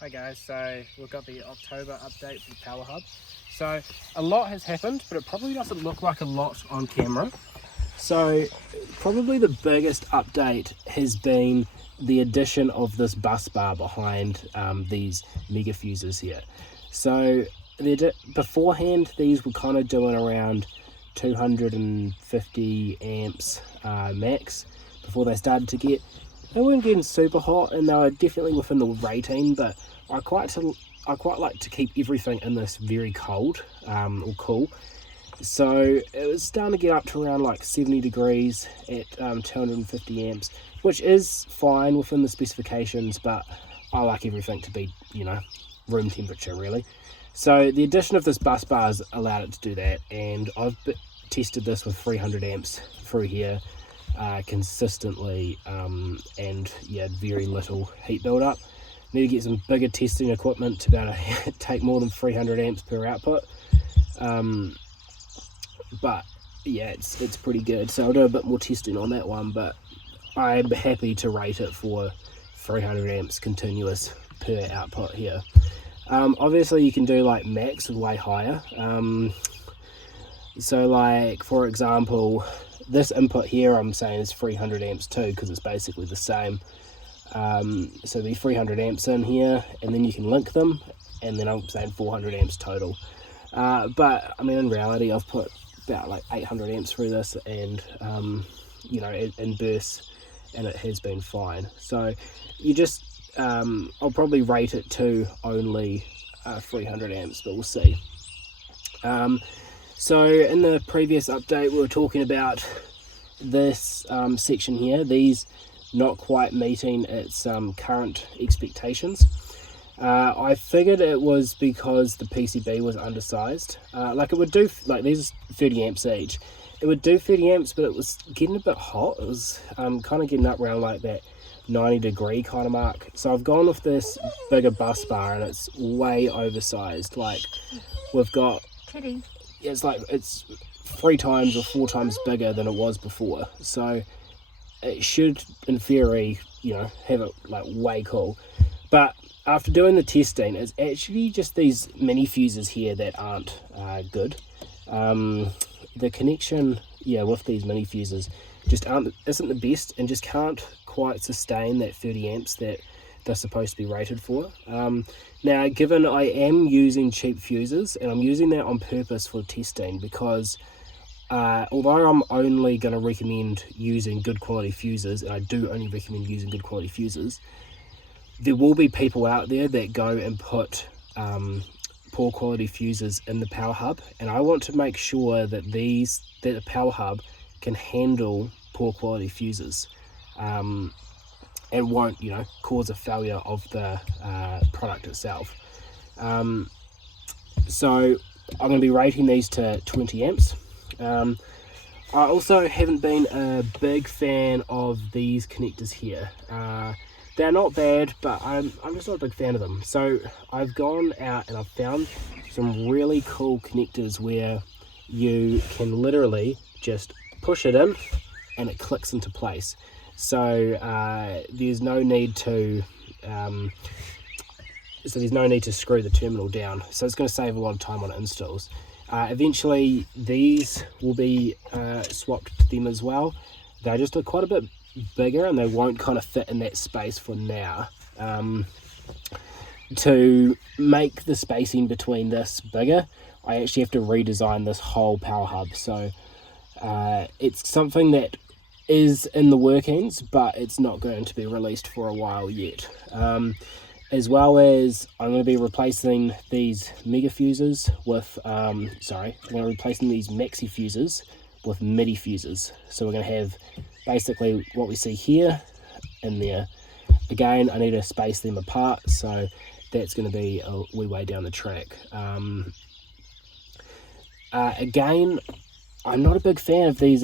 Hi guys, so we've got the October update for the Power Hub. So a lot has happened, but it probably doesn't look like a lot on camera. So probably the biggest update has been the addition of this bus bar behind these mega fuses here. So beforehand, these were kind of doing around 250 amps max before they started to get, they weren't getting super hot and they were definitely within the rating, but I quite like to keep everything in this very cold or cool. So it was starting to get up to around like 70 degrees at 250 amps, which is fine within the specifications, but I like everything to be, you know, room temperature really. So the addition of this bus bar has allowed it to do that, and I've tested this with 300 amps through here consistently, and yeah, very little heat build-up. Need to get some bigger testing equipment to be able to take more than 300 amps per output, but yeah, it's pretty good. So I'll do a bit more testing on that one, but I'm happy to rate it for 300 amps continuous per output here. Obviously you can do like max with way higher. So like for example, this input here I'm saying is 300 amps too, because it's basically the same. So the 300 amps in here, and then you can link them, and then I'm saying 400 amps total. But I mean, in reality I've put about like 800 amps through this, and you know, in bursts, and it has been fine. So you just I'll probably rate it to only 300 amps, but we'll see. So in the previous update we were talking about this section here, these not quite meeting its current expectations. I figured it was because the PCB was undersized. Like it would do, like these 30 amps each, it would do 30 amps, but it was getting a bit hot. It was kind of getting up around like that 90 degree kind of mark. So I've gone with this bigger bus bar, and it's way oversized. Like we've got, it's like it's 3 times or 4 times bigger than it was before. So it should, in theory, you know, have it like way cool. But after doing the testing, it's actually just these mini fuses here that aren't good. The connection, yeah, with these mini fuses just isn't the best, and just can't quite sustain that 30 amps that they're supposed to be rated for. Now, given I am using cheap fuses, and I'm using that on purpose for testing, because although I'm only going to recommend using good quality fuses, and I do only recommend using good quality fuses, there will be people out there that go and put poor quality fuses in the Power Hub, and I want to make sure that the Power Hub can handle poor quality fuses, and won't, you know, cause a failure of the product itself. So I'm going to be rating these to 20 amps. I also haven't been a big fan of these connectors here. They're not bad, but I'm just not a big fan of them. So I've gone out and I've found some really cool connectors where you can literally just push it in and it clicks into place. So there's no need to screw the terminal down. So it's going to save a lot of time on installs. Eventually these will be swapped to them as well. They just look quite a bit bigger, and they won't kind of fit in that space for now. To make the spacing between this bigger, I actually have to redesign this whole Power Hub. So it's something that is in the workings, but it's not going to be released for a while yet. As well as I'm going to be replacing these mega fuses with, I'm going to be replacing these Maxi fuses with MIDI fuses. So we're going to have basically what we see here and there. Again, I need to space them apart, so that's going to be a wee way down the track. Again, I'm not a big fan of these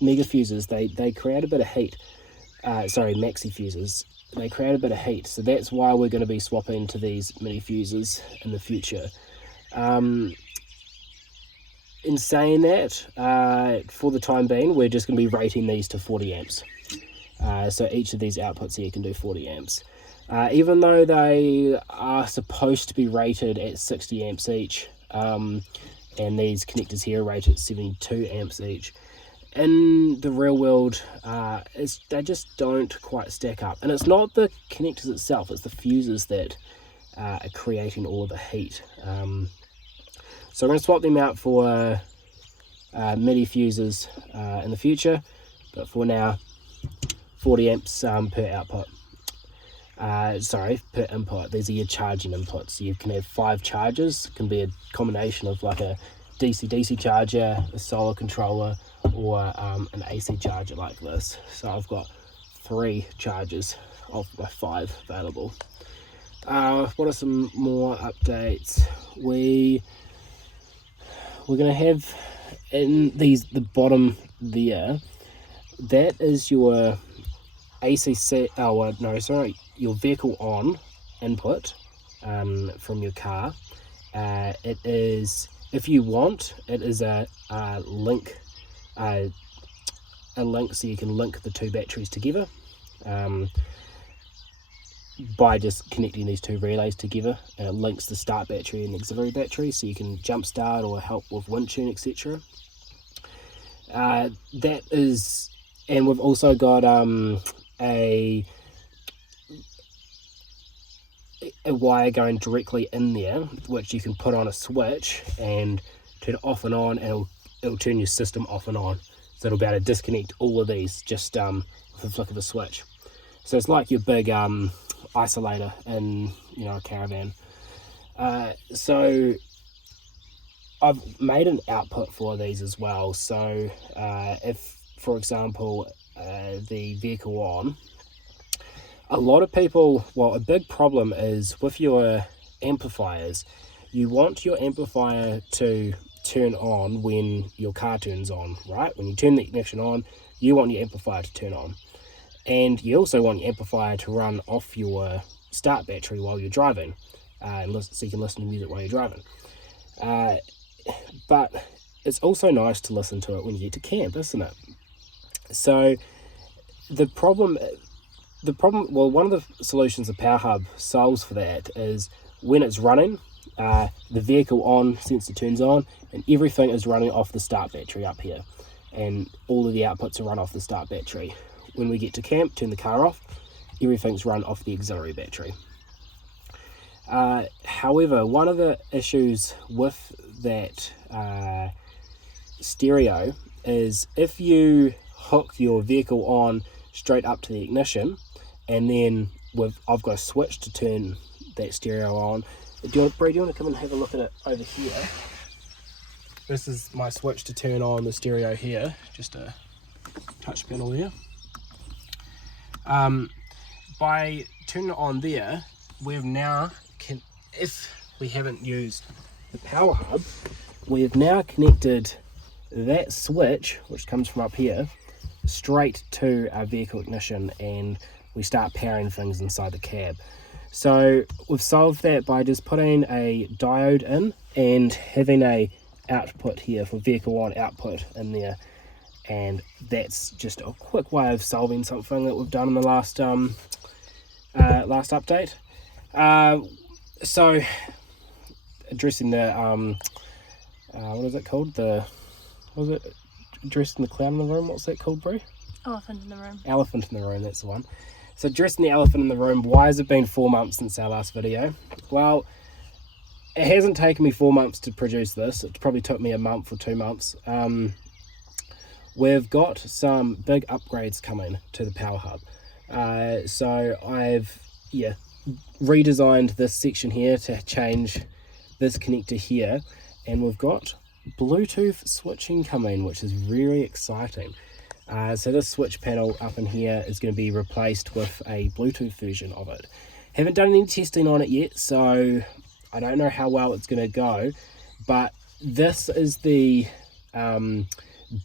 mega fuses. They create a bit of heat. Maxi fuses. They create a bit of heat, so that's why we're going to be swapping to these mini fuses in the future. In saying that, for the time being, we're just going to be rating these to 40 amps. So each of these outputs here can do 40 amps. Even though they are supposed to be rated at 60 amps each, and these connectors here are rated at 72 amps each, in the real world, they just don't quite stack up. And it's not the connectors itself, it's the fuses that are creating all of the heat. So I'm going to swap them out for MIDI fuses in the future, but for now, 40 amps per output. Per input. These are your charging inputs. You can have 5 chargers. It can be a combination of like a DCDC charger, a solar controller, or an AC charger like this. So I've got 3 chargers of my 5 available. What are some more updates? We're going to have in the bottom there, that is your your vehicle on input from your car. It is, if you want, it is a link so you can link the 2 batteries together by just connecting these 2 relays together. It links the start battery and auxiliary battery, so you can jump start or help with wind tune, etc. That is, and we've also got a wire going directly in there, which you can put on a switch and turn it off and on, and it'll turn your system off and on. So it'll be able to disconnect all of these just with a flick of a switch. So it's like your big isolator in a caravan. So I've made an output for these as well. So if, for example, the vehicle on, a lot of people, a big problem is with your amplifiers. You want your amplifier to turn on when your car turns on, right? When you turn the ignition on, you want your amplifier to turn on. And you also want your amplifier to run off your start battery while you're driving, so you can listen to music while you're driving. But it's also nice to listen to it when you get to camp, isn't it? So one of the solutions the Power Hub solves for that is when it's running, the vehicle on sensor turns on, and everything is running off the start battery up here, and all of the outputs are run off the start battery. When we get to camp, turn the car off, everything's run off the auxiliary battery. However, one of the issues with that stereo is if you hook your vehicle on straight up to the ignition, and then I've got a switch to turn that stereo on. Do you want to come and have a look at it over here? This is my switch to turn on the stereo here, just a touch panel there. By turning it on there, we've now, if we haven't used the Power Hub, we've now connected that switch, which comes from up here, straight to our vehicle ignition, and we start powering things inside the cab. So we've solved that by just putting a diode in and having a output here for vehicle on output in there, and that's just a quick way of solving something that we've done in the last update. So addressing the what is it called, addressing the clown in the room, what's that called, Brie? Elephant in the room. Elephant in the room, that's the one. So addressing the elephant in the room, why has it been 4 months since our last video? Well, it hasn't taken me 4 months to produce this. It probably took me a month or 2 months. We've got some big upgrades coming to the Power Hub. So I've redesigned this section here to change this connector here, and we've got Bluetooth switching coming, which is really exciting. So this switch panel up in here is going to be replaced with a Bluetooth version of it. Haven't done any testing on it yet, so I don't know how well it's going to go, but this is the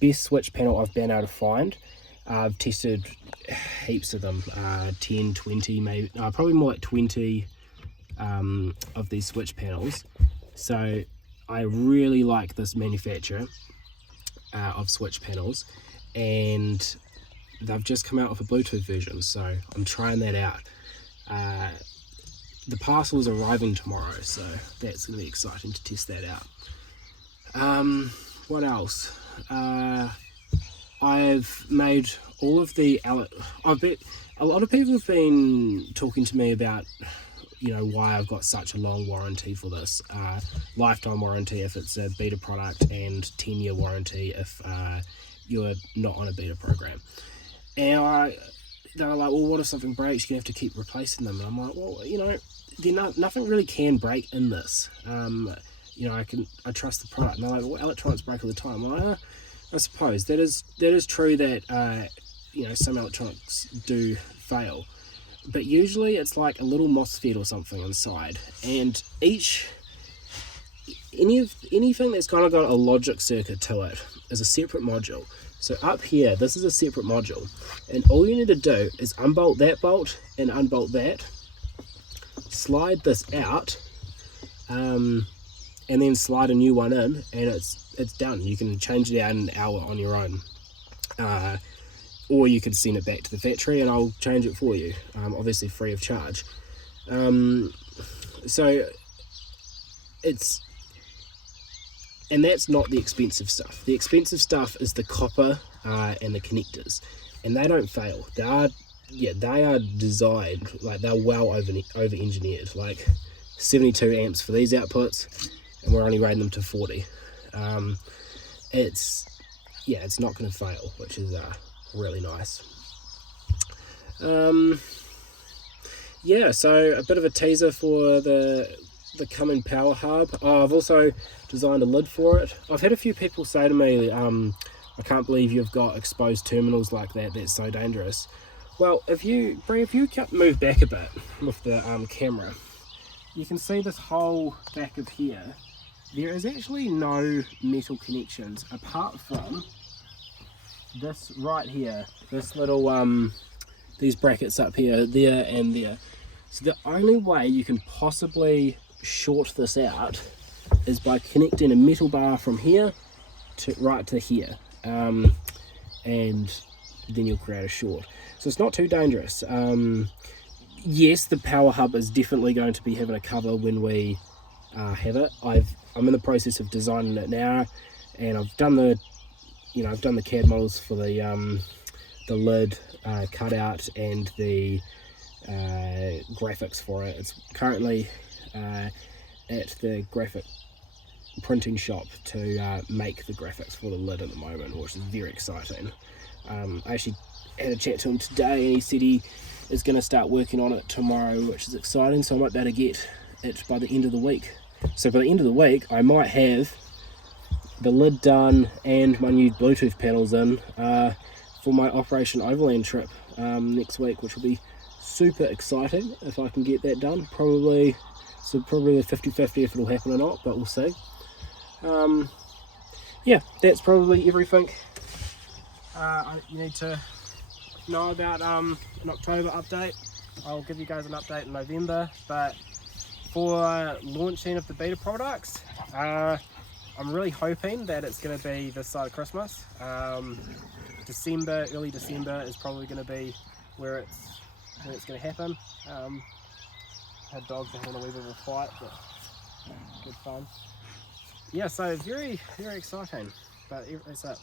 best switch panel I've been able to find. I've tested heaps of them, 10, 20, maybe, probably more like 20 of these switch panels. So I really like this manufacturer of switch panels, and they've just come out with a Bluetooth version, so I'm trying that out. the parcel is arriving tomorrow, so that's going to be exciting to test that out. What else? I've made all of the I bet a lot of people have been talking to me about, you know, why I've got such a long warranty for this. Lifetime warranty if it's a beta product, and 10-year warranty if you're not on a beta program. And they were like, well, what if something breaks? You have to keep replacing them. And I'm like, well, you know, nothing really can break in this. You know, I trust the product. And they're like, well, electronics break all the time. I'm like, I suppose that is true that you know, some electronics do fail, but usually it's like a little MOSFET or something inside, and anything that's kind of got a logic circuit to it is a separate module. So up here, this is a separate module, and all you need to do is unbolt that bolt and unbolt that, slide this out, and then slide a new one in, and it's done. You can change it out in an hour on your own, or you could send it back to the factory and I'll change it for you, obviously free of charge. So it's, and that's not the expensive stuff. The expensive stuff is the copper and the connectors, and they don't fail. They are designed, like they're well over engineered, like 72 amps for these outputs, and we're only rating them to 40. It's not going to fail, which is really nice. So a bit of a teaser for the coming power hub. I've also designed a lid for it. I've had a few people say to me, I can't believe you've got exposed terminals like that, that's so dangerous. Well, if you move back a bit with the camera, you can see this whole back of here. There is actually no metal connections apart from this right here, this little these brackets up here, there and there. So the only way you can possibly short this out is by connecting a metal bar from here to right to here, and then you'll create a short. So it's not too dangerous. Yes, the power hub is definitely going to be having a cover when we have it. I'm in the process of designing it now, and I've done the CAD models for the lid cutout and the graphics for it. It's currently at the graphic printing shop to make the graphics for the lid at the moment, which is very exciting. I actually had a chat to him today, and he said he is going to start working on it tomorrow, which is exciting, so I might be able to get it by the end of the week. So by the end of the week I might have the lid done and my new Bluetooth panels in for my Operation Overland trip next week, which will be super exciting if I can get that done. Probably a 50-50 if it'll happen or not, but we'll see. That's probably everything you need to know about an October update. I'll give you guys an update in November, but for launching of the beta products, I'm really hoping that it's going to be this side of Christmas. Early December is probably going to be where it's going to happen. Our dogs are having a wee bit of a fight, but good fun. Yeah, so very, very exciting, but that's it.